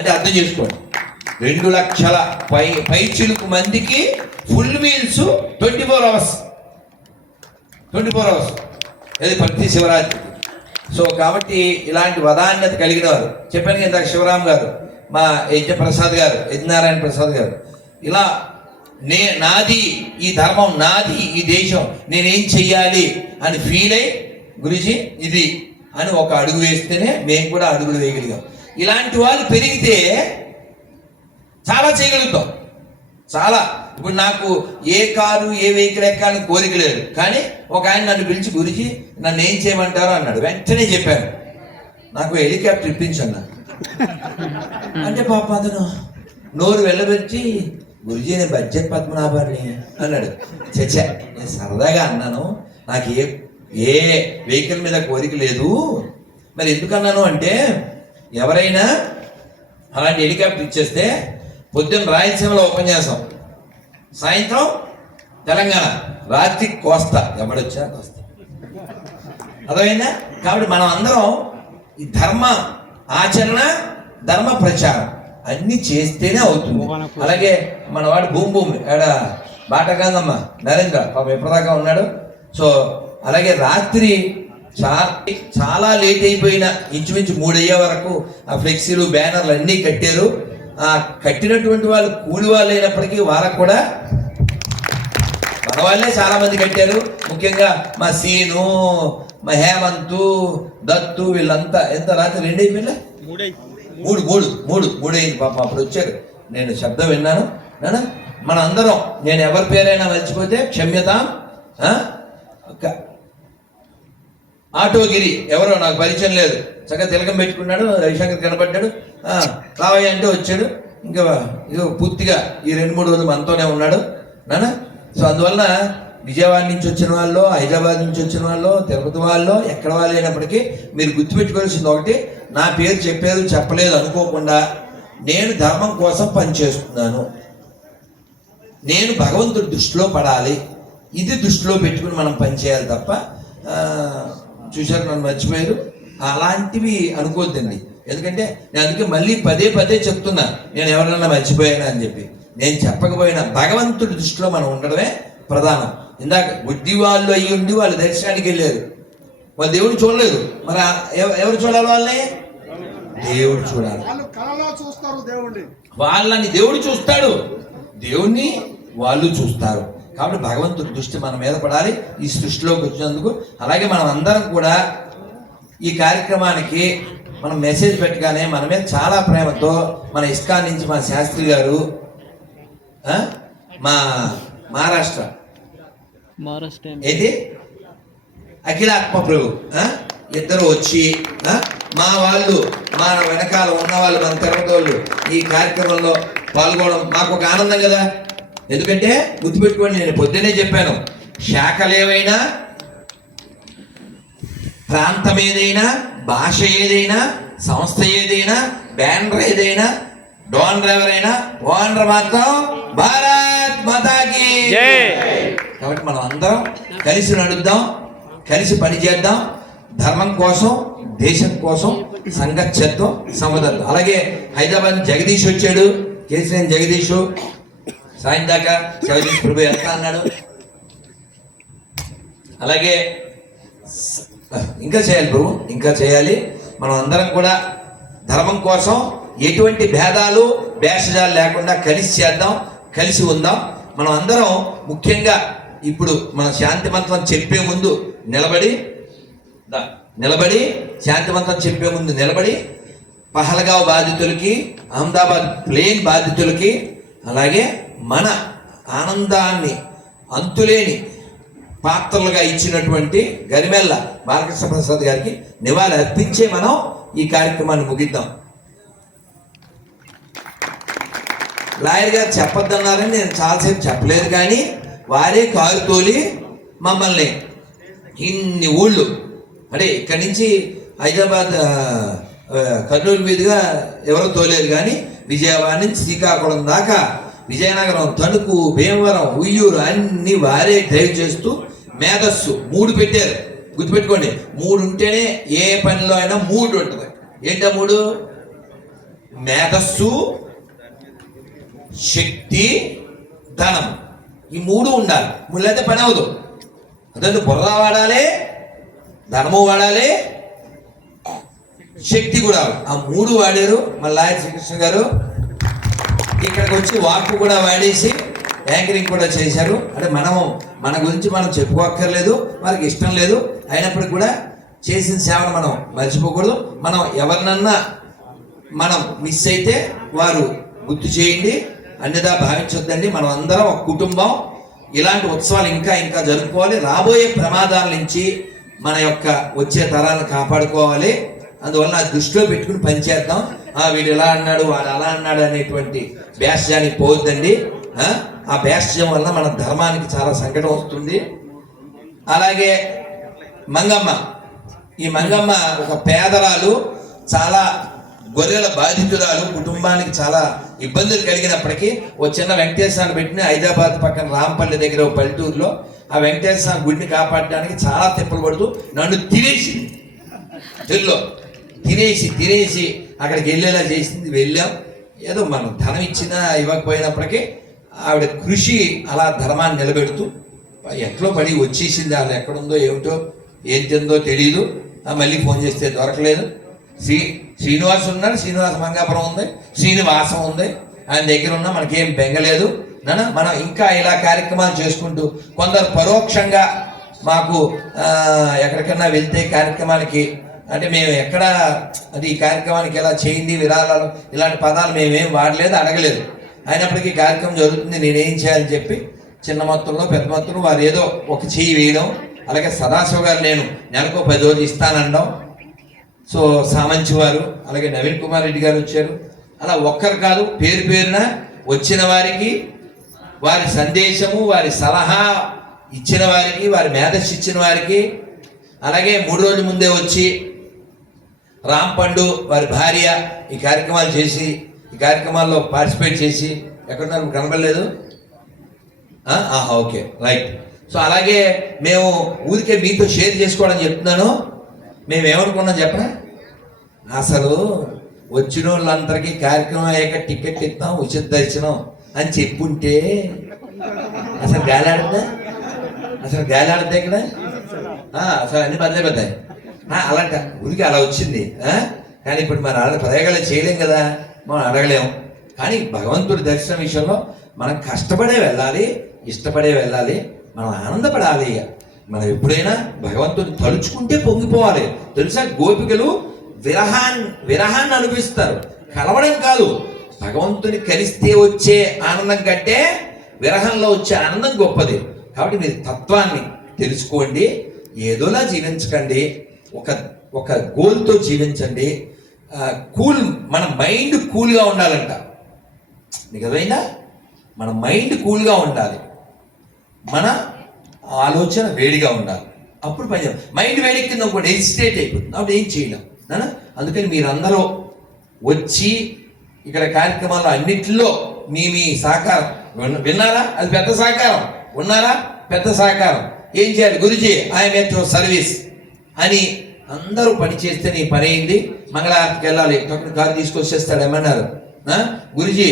అంటే అర్థం చేసుకోండి, 2 లక్షల పైచిలుకు మందికి ఫుల్ మీల్స్ 24 అవర్స్ అది ప్రతి శివరాత్రి. సో కాబట్టి ఇలాంటి వదాన్యత కలిగిన వారు, చెప్పాను కదా శివరామ్ గారు, మా యజ్ఞప్రసాద్ గారు, యజ్ఞనారాయణ ప్రసాద్ గారు, ఇలా నాది ఈ ధర్మం, నాది ఈ దేశం, నేనేం చెయ్యాలి అని ఫీల్ అయ్యి గురుజీ ఇది అని ఒక అడుగు వేస్తేనే మేము కూడా అడుగులు వేయగలిగాం. ఇలాంటి వాళ్ళు పెరిగితే చాలా చేయగలుగుతాం. చాలా. ఇప్పుడు నాకు ఏ కారు ఏ వెహికల్ ఎక్కాలని కోరిక లేదు, కానీ ఒక ఆయన నన్ను పిలిచి గురుజీ నన్ను ఏం చేయమంటారో అన్నాడు. వెంటనే చెప్పాను, నాకు హెలికాప్టర్ ఇప్పించన్నా అంటే పాప అతను నోరు వెళ్ళబెట్టి గురుజీ నేను బడ్జెట్ పద్మనాభాన్ని అన్నాడు. చచ్చా, నేను సరదాగా అన్నాను, నాకు ఏ వెహికల్ మీద కోరిక లేదు. మరి ఎందుకన్నాను అంటే, ఎవరైనా అలాంటి హెలికాప్టర్ ఇచ్చేస్తే పొద్దున్న రాయలసీమలో ఉపన్యాసం, సాయంత్రం తెలంగాణ, రాత్రి కోస్తా, ఎవడొచ్చా కోస్తా. అర్థమైందా? కాబట్టి మనం అందరం ఈ ధర్మ ఆచరణ, ధర్మ ప్రచారం అన్ని చేస్తేనే అవుతుంది. అలాగే మన వాడు భూమి ఆడ బాటగాంగమ్మ నరేంద్ర పాపం ఎప్పటిదాకా ఉన్నాడు. సో అలాగే రాత్రి చాలా లేట్ అయిపోయిన ఇంచుమించు 3 అయ్యే వరకు ఆ ఫ్లెక్సీలు బ్యానర్లు అన్నీ కట్టారు. ఆ కట్టినటువంటి వాళ్ళు కూలి వాళ్ళు అయినప్పటికీ వాళ్ళకు కూడా మన వాళ్ళే చాలా మంది కట్టారు. ముఖ్యంగా మా సీను, మా హేమంతు, దత్తు, వీళ్ళంతా ఎంత రాత్రి 2 అయిపోయినా 3 అయింది పాపం. అప్పుడు వచ్చారు, నేను శబ్దం విన్నాను. మన అందరం, నేను ఎవరి పేరైనా మర్చిపోతే క్షమ్యతాం. ఆటోగిరి ఎవరో నాకు పరిచయం లేదు, చక్కగా తిలకం పెట్టుకున్నాడు, రవిశంకర్ కనపడ్డాడు, రావయ్య అంటే వచ్చాడు. ఇంకా పూర్తిగా ఈ 2-3 రోజులు మనతోనే ఉన్నాడు నాన్న. సో అందువలన విజయవాడ నుంచి వచ్చిన వాళ్ళు, హైదరాబాద్ నుంచి వచ్చిన వాళ్ళు, తిరుపతి వాళ్ళు, ఎక్కడ వాళ్ళు అయినప్పటికీ మీరు గుర్తుపెట్టుకోవాల్సింది ఒకటి, నా పేరు చెప్పారు చెప్పలేదు అనుకోకుండా నేను ధర్మం కోసం పనిచేస్తున్నాను, నేను భగవంతుడి దృష్టిలో పడాలి, ఇది దృష్టిలో పెట్టుకుని మనం పనిచేయాలి తప్ప చూశారు నన్ను మర్చిపోయారు అలాంటివి అనుకోవద్దండి. ఎందుకంటే నేను అందుకే మళ్ళీ పదే చెప్తున్నా, నేను ఎవరైనా మర్చిపోయానా అని చెప్పి. నేను చెప్పకపోయినా భగవంతుడి దృష్టిలో మనం ఉండడమే ప్రధానం. ఇందాక బుద్ధి వాళ్ళు అయ్యి ఉండి వాళ్ళు దర్శనానికి వెళ్ళారు, వాళ్ళు దేవుడు చూడలేదు. మరి ఎవరు చూడాలి? వాళ్ళని దేవుడు చూడాలి. వాళ్ళని దేవుడు చూస్తాడు, దేవుణ్ణి వాళ్ళు చూస్తారు. కాబట్టి భగవంతుడి దృష్టి మన మీద పడాలి ఈ సృష్టిలోకి వచ్చినందుకు. అలాగే మనం అందరం కూడా ఈ కార్యక్రమానికి మనం మెసేజ్ పెట్టగానే మన మీద చాలా ప్రేమతో మన ఇస్కాన్ నుంచి మా శాస్త్రి గారు, మా మహారాష్ట్ర ఏది అఖిలాత్మ ప్రభు ఇద్దరు వచ్చి మా వాళ్ళు, మా వెనకాల ఉన్న వాళ్ళు, మన తిరుపతి వాళ్ళు ఈ కార్యక్రమంలో పాల్గొనడం మాకు ఒక ఆనందం కదా. ఎందుకంటే గుర్తుపెట్టుకోండి, నేను పొద్దునే చెప్పాను, శాఖలు ఏవైనా, ప్రాంతం ఏదైనా, భాష ఏదైనా, సంస్థ ఏదైనా, బ్యానర్ ఏదైనా, డోనర్ ఎవరైనా, ఓనర్ మాత్రం భారత్ మాతాకి. కాబట్టి మనం అందరం కలిసి నడుద్దాం, కలిసి పనిచేద్దాం, ధర్మం కోసం, దేశం కోసం సంఘర్షత్వం సంవదద్దాం. అలాగే హైదరాబాద్ జగదీష్ వచ్చాడు, కేసీఆర్ జగదీష్ సాయం దాకా జగదీష్ ప్రభు ఎంత అన్నాడు. అలాగే ఇంకా చేయాలి ప్రభు, ఇంకా చేయాలి. మనం అందరం కూడా ధర్మం కోసం ఎటువంటి భేదాలు భేషజాలు లేకుండా కలిసి చేద్దాం, కలిసి ఉందాం. మనం అందరం ముఖ్యంగా ఇప్పుడు మన శాంతి మంత్రం చెప్పే ముందు నిలబడి శాంతి మంత్రం చెప్పే ముందు నిలబడి పహల్గావ్ బాధితులకి, అహ్మదాబాద్ ప్లేన్ బాధితులకి, అలాగే మన ఆనందాన్ని అంతులేని పాత్రలుగా ఇచ్చినటువంటి గరిమెల్ల బాలకృష్ణ ప్రసాద్ గారికి నివాళి అర్పించే మనం ఈ కార్యక్రమాన్ని ముగిద్దాం. లాయర్ గారు చెప్పొద్దన్నారని నేను చాలాసేపు చెప్పలేదు, కానీ వారే కారు తోలి మమ్మల్ని ఇన్ని ఊళ్ళు, అంటే ఇక్కడి నుంచి హైదరాబాద్ కర్నూలు మీదుగా ఎవరో తోలేరు, కానీ విజయవాడ నుంచి శ్రీకాకుళం దాకా, విజయనగరం, తణుకు, భీమవరం, ఉయ్యూరు అన్ని వారే డ్రైవ్ చేస్తూ మేధస్సు 3 పెట్టారు. గుర్తుపెట్టుకోండి, 3 ఉంటేనే ఏ పనిలో అయినా 3 ఉంటుంది. ఏంటా 3? మేధస్సు, శక్తి, ధనం, ఈ మూడు ఉండాలి. ముళ్ళైతే పని అవదు. అదే బుర్ర వాడాలి, ధనము వాడాలి, శక్తి కూడా. ఆ మూడు వాడారు మన లాయర్ శ్రీకృష్ణ గారు. ఇక్కడికి వచ్చి వాక్కు కూడా వాడేసి యాంకరింగ్ కూడా చేశారు. అంటే మన గురించి మనం చెప్పుకోక్కర్లేదు, మనకి ఇష్టం లేదు, అయినప్పటికీ కూడా చేసిన సేవను మనం మర్చిపోకూడదు. మనం ఎవరినన్నా మనం మిస్ అయితే వారు గుర్తు చేయండి, అన్యదా భావించొద్దండి. మనం అందరం ఒక కుటుంబం. ఇలాంటి ఉత్సవాలు ఇంకా ఇంకా జరుపుకోవాలి. రాబోయే ప్రమాదాల నుంచి మన యొక్క వచ్చే తరాలను కాపాడుకోవాలి. అందువల్ల ఆ దృష్టిలో పెట్టుకుని పనిచేద్దాం. వీడు ఇలా అన్నాడు, వాడు అలా అన్నాడు అనేటువంటి బ్యాస్యానికి పోవద్దండి. ఆ బ్యాస్యం వల్ల మన ధర్మానికి చాలా సంకటం వస్తుంది. అలాగే మంగమ్మ, ఈ మంగమ్మ ఒక పేదరాలు, చాలా గొర్రెల బాధితురాలు, కుటుంబానికి చాలా ఇబ్బందులు కలిగినప్పటికీ ఓ చిన్న వెంకటేశ్వరాన్ని పెట్టిన హైదరాబాద్ పక్కన రాంపల్లి దగ్గర ఒక పల్లెటూరులో ఆ వెంకటేశ్వర గుడిని కాపాడడానికి చాలా తిప్పలు పడుతూ నన్ను తినేసి తినేసి అక్కడికి వెళ్ళేలా చేసింది. వెళ్ళాం. ఏదో మనం ధనం ఇచ్చినా ఇవ్వకపోయినప్పటికీ ఆవిడ కృషి అలా ధర్మాన్ని నిలబెడుతూ ఎట్లో పడి వచ్చేసింది. వాళ్ళు ఎక్కడుందో ఏమిటో ఏం తిందో తెలియదు. మళ్ళీ ఫోన్ చేస్తే దొరకలేదు. శ్రీనివాస్ ఉన్నాడు, శ్రీనివాస మంగాపురం ఉంది, శ్రీనివాసం ఉంది, ఆయన దగ్గర ఉన్నా మనకేం బెంగలేదు. మనం ఇంకా ఇలా కార్యక్రమాలు చేసుకుంటూ కొందరు పరోక్షంగా మాకు ఎక్కడికన్నా వెళ్తే కార్యక్రమానికి, అంటే మేము ఎక్కడ అది ఈ కార్యక్రమానికి ఎలా చేయండి, విరాళాలు, ఇలాంటి పదాలు మేమేం వాడలేదు, అడగలేదు. అయినప్పటికీ కార్యక్రమం జరుగుతుంది, నేనేం చేయాలని చెప్పి చిన్న మొత్తంలో పెద్ద మొత్తంలో వారు ఏదో ఒక చెయ్యి వేయడం. అలాగే సదాశివ గారు నేను నెలకు 10 రోజులు ఇస్తానడం. సో సామంచి వారు, అలాగే నవీన్ కుమార్ రెడ్డి గారు వచ్చారు. అలా ఒక్కరు కాదు, పేరు పేరున వచ్చిన వారికి, వారి సందేశము, వారి సలహా ఇచ్చిన వారికి, వారి మేధస్సు ఇచ్చిన వారికి, అలాగే 3 రోజుల ముందే వచ్చి రాంపండు వారి భార్య ఈ కార్యక్రమాలు చేసి, ఈ కార్యక్రమాల్లో పార్టిసిపేట్ చేసి, ఎక్కడున్నారు కనబడలేదు? Okay, right. సో అలాగే మేము ఊరికే మీతో షేర్ చేసుకోవడం చెప్తున్నాను. మేము ఏమనుకున్నాం చెప్పనా, అసలు వచ్చిన వాళ్ళందరికీ కార్యక్రమం అయ్యాక టికెట్ ఇస్తాం, ఉచిత దర్శనం అని చెప్పుంటే అసలు గాలాడుద్దా? ఇక్కడ అసలు అన్ని బదిలైపోతాయి. అలాంటి ఊరికి అలా వచ్చింది. కానీ ఇప్పుడు మన ప్రయోగాలు చేయలేం కదా, మనం అడగలేము. కానీ భగవంతుడి దర్శనం విషయంలో మనం కష్టపడే వెళ్ళాలి, ఇష్టపడే వెళ్ళాలి, మనం ఆనందపడాలి. మనం ఎప్పుడైనా భగవంతుడిని తలుచుకుంటే పొంగిపోవాలి. తెలుసా, గోపికలు విరహాన్ని అనుభవిస్తారు, కలవడం కాదు. భగవంతుని కలిస్తే వచ్చే ఆనందం కంటే విరహంలో వచ్చే ఆనందం గొప్పది. కాబట్టి మీరు తత్వాన్ని తెలుసుకోండి, ఏదోలా జీవించకండి, ఒక గోల్తో జీవించండి. మన మైండ్ కూల్గా ఉండాలంట. నీకు అర్థమైందా? మన మైండ్ కూల్గా ఉండాలి, మన ఆలోచన వేడిగా ఉండాలి. అప్పుడు పని చేయాలి. మైండ్ వేడెక్కింది ఒకటి హెసిటేట్ అయిపోతుంది, అప్పుడు ఏం చేయలేం. అందుకని మీరందరూ వచ్చి ఇక్కడ కార్యక్రమాల్లో అన్నింటిలో మీ సహకారం విన్నారా? అది పెద్ద సహకారం. ఉన్నారా? పెద్ద సహకారం. ఏం చేయాలి? Guruji I'm at your service అని అందరూ పని చేస్తే నీ పని అయింది. మంగళారతికి వెళ్ళాలి, అక్కడ కారు తీసుకొచ్చేస్తాడు ఏమన్నారు, గురుజీ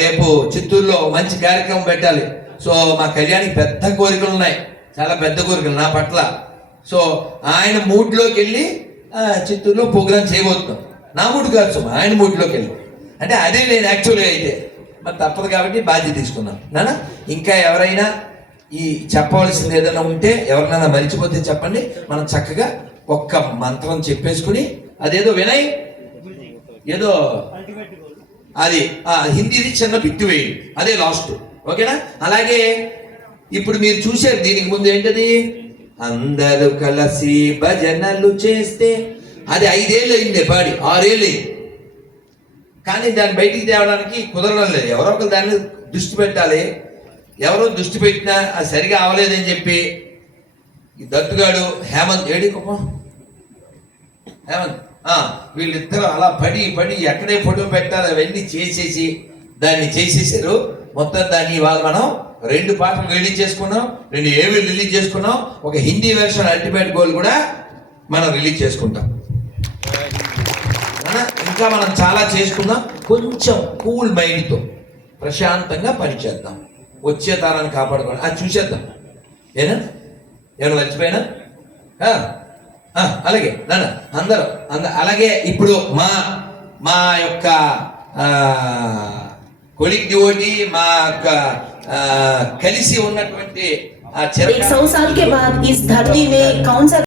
రేపు చిత్తూరులో మంచి కార్యక్రమం పెట్టాలి. సో మా కళ్యాణికి పెద్ద కోరికలు ఉన్నాయి, చాలా పెద్ద కోరికలు నా పట్ల. సో ఆయన మూడ్లోకి వెళ్ళి చిత్తూరులో ప్రోగ్రామ్ చేయబోతున్నాం. నా మూడు కాదు, ఆయన మూడ్లోకి వెళ్ళి. అంటే అదే నేను యాక్చువల్గా అయితే మరి తప్పదు కాబట్టి బాధ్యత తీసుకున్నాను. ఇంకా ఎవరైనా ఈ చెప్పవలసింది ఏదైనా ఉంటే, ఎవరినైనా మరిచిపోతే చెప్పండి. మనం చక్కగా ఒక్క మంత్రం చెప్పేసుకుని అదేదో వినయ్ ఏదో అది హిందీది చిన్న బిట్టు వేయండి, అదే లాస్ట్. ఓకేనా? అలాగే ఇప్పుడు మీరు చూశారు, దీనికి ముందు ఏంటది, అందరూ కలిసి భజనలు చేస్తే, అది 5 ఏళ్ళు అయింది పాడి, 6 ఏళ్ళు అయింది. కానీ దాన్ని బయటికి తేవడానికి కుదరడం లేదు. ఎవరో ఒకరు దాన్ని దృష్టి పెట్టాలి. ఎవరో దృష్టి పెట్టినా అది సరిగా అవలేదని చెప్పి ఈ దత్తుగాడు హేమంత్ హేమంత్ వీళ్ళిద్దరూ అలా పడి ఎక్కడే ఫోటో పెట్టాలి అవన్నీ చేసేసి దాన్ని చేసేసారు. మొత్తం దాన్ని ఇవాళ మనం 2 పాటలు రిలీజ్ చేసుకున్నాం, 2 ఏవి రిలీజ్ చేసుకున్నాం, ఒక హిందీ వెర్షన్ అల్టిమేట్ గోల్ కూడా మనం రిలీజ్ చేసుకుంటాం. నాన్న ఇంకా మనం చాలా చేసుకుందాం, కొంచెం కూల్ మైండ్తో ప్రశాంతంగా పనిచేద్దాం, వచ్చే తరాన్ని కాపాడుకోండి. అది చూసేద్దాం. ఏమైనా మర్చిపోయినా? అలాగే నాన్న అందరూ అలాగే ఇప్పుడు మా యొక్క కొలిక్ డివోటీ, మా యొక్క కలిసి ఉన్నటువంటి 100 साल के बाद इस धरती में कौन सा